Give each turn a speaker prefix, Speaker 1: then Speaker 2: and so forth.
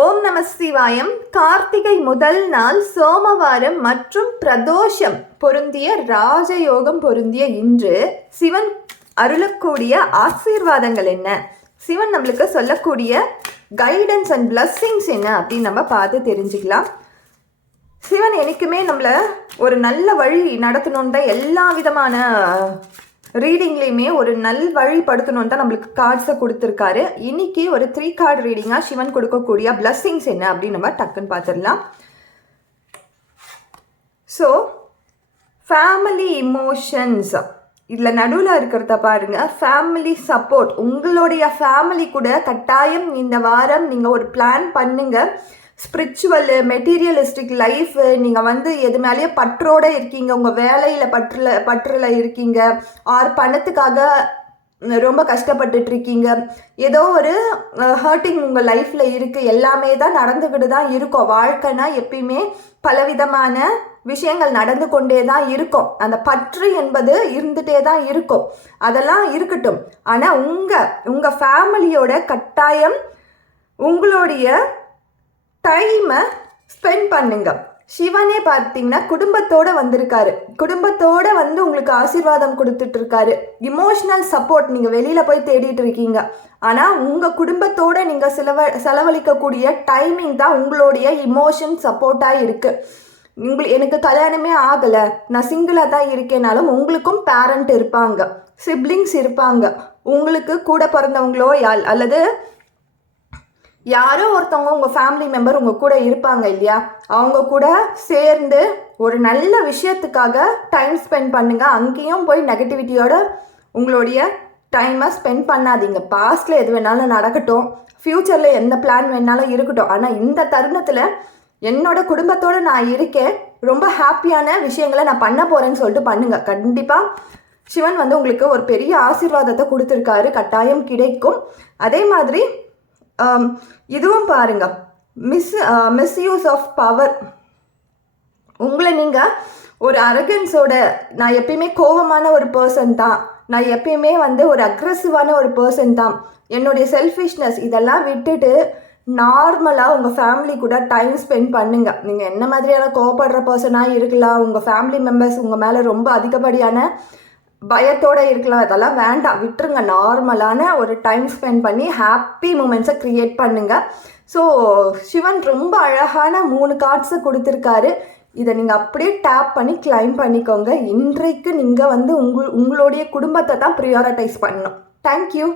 Speaker 1: ஓம் நம சிவாயம். கார்த்திகை முதல் நாள் சோமவாரம் மற்றும் பிரதோஷம் பொருந்திய ராஜயோகம் பொருந்திய இன்று சிவன் அருளக்கூடிய ஆசீர்வாதங்கள் என்ன? சிவன் நம்மளுக்கு சொல்லக்கூடிய கைடன்ஸ் அண்ட் பிளஸ்ஸிங்ஸ் என்ன அப்படின்னு நம்ம பார்த்து தெரிஞ்சுக்கலாம். சிவன் என்றைக்குமே நம்மளை ஒரு நல்ல வழி நடத்தணுன்னு தான் எல்லா விதமான ரீடிங்லேயுமே ஒரு நல் வழிப்படுத்தணும்னு தான் நம்மளுக்கு கார்ட்ஸை கொடுத்துருக்காரு. இன்னைக்கு ஒரு த்ரீ கார்டு ரீடிங்காக சிவன் கொடுக்கக்கூடிய பிளஸ்ஸிங்ஸ் என்ன அப்படின்னு நம்ம டக்குன்னு பார்த்துடலாம் ஸோ ஃபேமிலி இமோஷன்ஸ் இதில் நடுவில் இருக்கிறத பாருங்க. ஃபேமிலி சப்போர்ட் உங்களுடைய ஃபேமிலி கூட கட்டாயம் இந்த வாரம் நீங்கள் ஒரு பிளான் பண்ணுங்கள் ஸ்பிரிச்சுவல் மெட்டீரியலிஸ்டிக் லைஃப் நீங்கள் வந்து எது மேலேயே பற்றோட இருக்கீங்க உங்கள் வேலையில் பற்றுல பற்றுல இருக்கீங்க ஆர் பணத்துக்காக ரொம்ப கஷ்டப்பட்டுட்டு இருக்கீங்க ஏதோ ஒரு ஹர்ட்டிங் உங்கள் லைஃப்பில் இருக்குது எல்லாமே தான் நடந்துக்கிட்டு தான் இருக்கும். வாழ்க்கைனா எப்பயுமே பலவிதமான விஷயங்கள் நடந்து கொண்டே தான் இருக்கும். அந்த பற்று என்பது இருந்துகிட்டே தான் இருக்கும். அதெல்லாம் இருக்கட்டும். ஆனால் உங்கள் உங்கள் ஃபேமிலியோட கட்டாயம் உங்களுடைய டைமை ஸ்பெண்ட் பண்ணுங்க. சிவனே பார்த்தீங்கன்னா குடும்பத்தோட வந்திருக்காரு. குடும்பத்தோட வந்து உங்களுக்கு ஆசீர்வாதம் கொடுத்துட்டு இருக்காரு இமோஷனல் சப்போர்ட் நீங்கள் வெளியில் போய் தேடிட்டு இருக்கீங்க ஆனால் உங்கள் குடும்பத்தோட நீங்கள் செலவ செலவழிக்கக்கூடிய டைமிங் தான் உங்களுடைய இமோஷன் சப்போர்ட்டாக இருக்குது உங்களுக்கு எனக்கு கல்யாணமே ஆகலை. நான் சிங்கிளாக தான் இருக்கேனாலும் உங்களுக்கும் பேரண்ட் இருப்பாங்க. சிப்ளிங்ஸ் இருப்பாங்க. உங்களுக்கு கூட பிறந்தவங்களோ யாழ் அல்லது யாரோ ஒருத்தவங்க உங்கள் ஃபேமிலி மெம்பர் உங்கள் கூட இருப்பாங்க இல்லையா? அவங்க கூட சேர்ந்து ஒரு நல்ல விஷயத்துக்காக டைம் ஸ்பெண்ட் பண்ணுங்கள் அங்கேயும் போய் நெகட்டிவிட்டியோட உங்களுடைய டைமை ஸ்பெண்ட் பண்ணாதீங்க. பாஸ்டில் எது வேணாலும் நடக்கட்டும். ஃப்யூச்சரில் எந்த பிளான் வேணாலும் இருக்கட்டும். ஆனால் இந்த தருணத்தில் என்னோட குடும்பத்தோடு நான் இருக்கேன். ரொம்ப ஹாப்பியான விஷயங்களை நான் பண்ண போகிறேன்னு சொல்லிட்டு பண்ணுங்கள் கண்டிப்பாக சிவன் வந்து உங்களுக்கு ஒரு பெரிய ஆசீர்வாதத்தை கொடுத்துருக்காரு. கட்டாயம் கிடைக்கும். அதே மாதிரி Um, இதுவும் பாருங்க. மிஸ் மிஸ்யூஸ் ஆஃப் பவர் உங்களை நீங்கள் ஒரு அரகன்ஸோட நான் எப்பயுமே கோவமான ஒரு பர்சன் தான். நான் எப்பயுமே வந்து ஒரு அக்ரெசிவான ஒரு பர்சன் தான். என்னுடைய செல்ஃபிஷ்னஸ் இதெல்லாம் விட்டுட்டு நார்மலாக உங்கள் ஃபேமிலி கூட டைம் ஸ்பெண்ட் பண்ணுங்கள் நீங்கள் என்ன மாதிரியான கோவப்படுற பர்சனாக இருக்கலாம். உங்கள் ஃபேமிலி மெம்பர்ஸ் உங்கள் மேலே ரொம்ப அதிகப்படியான பயத்தோட இருக்கலாம். அதெல்லாம் வேண்டாம். விட்டுருங்க. நார்மலான ஒரு டைம் ஸ்பெண்ட் பண்ணி ஹாப்பி மூமெண்ட்ஸை க்ரியேட் பண்ணுங்க. ஸோ சிவன் ரொம்ப அழகான மூணு கார்ட்ஸை கொடுத்துருக்காரு. இதை நீங்கள் அப்படியே டேப் பண்ணி கிளைம் பண்ணிக்கோங்க. இன்றைக்கு நீங்கள் வந்து உங்கள் உங்களுடைய குடும்பத்தை தான் ப்ரியாரிட்டைஸ் பண்ணணும். தேங்க்யூ